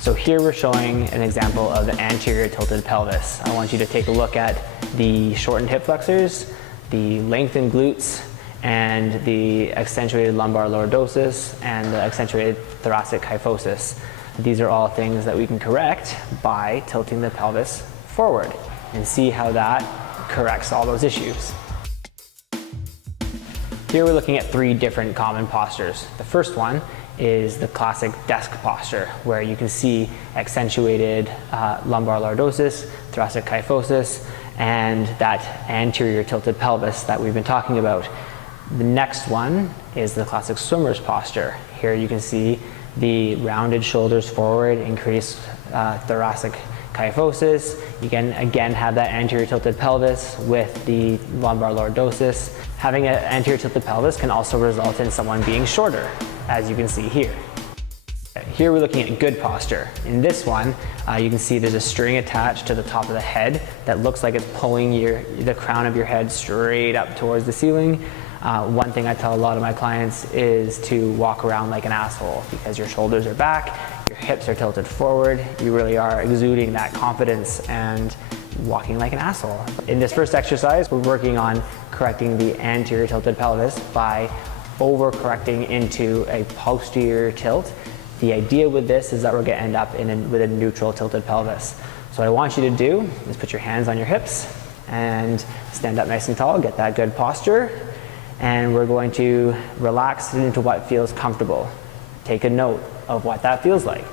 So here we're showing an example of the anterior tilted pelvis. I want you to take a look at the shortened hip flexors, the lengthened glutes, and the accentuated lumbar lordosis and the accentuated thoracic kyphosis. These are all things that we can correct by tilting the pelvis forward and see how that corrects all those issues. Here we're looking at 3 different common postures. The first one is the classic desk posture, where you can see accentuated lumbar lordosis, thoracic kyphosis, and that anterior tilted pelvis that we've been talking about. The next one is the classic swimmer's posture. Here you can see the rounded shoulders forward, increased thoracic kyphosis. You can again have that anterior tilted pelvis with the lumbar lordosis. Having an anterior tilted pelvis can also result in someone being shorter, as you can see here. Here we're looking at good posture. In this one, you can see there's a string attached to the top of the head that looks like it's pulling the crown of your head straight up towards the ceiling. One thing I tell a lot of my clients is to walk around like an asshole, because your shoulders are back, your hips are tilted forward, you really are exuding that confidence and walking like an asshole. In this first exercise, we're working on correcting the anterior tilted pelvis by over-correcting into a posterior tilt. The idea with this is that we're going to end up with a neutral tilted pelvis. So what I want you to do is put your hands on your hips and stand up nice and tall, get that good posture. And we're going to relax it into what feels comfortable. Take a note of what that feels like.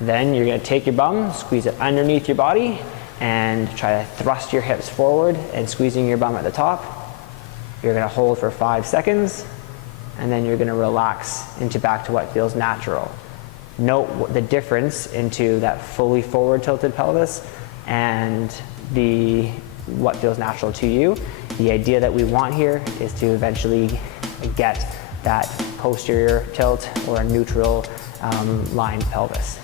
Then you're going to take your bum, squeeze it underneath your body, and try to thrust your hips forward and squeezing your bum at the top. You're going to hold for 5 seconds, and then you're going to relax into back to what feels natural. Note the difference into that fully forward tilted pelvis and what feels natural to you. The idea that we want here is to eventually get that posterior tilt or a neutral lined pelvis.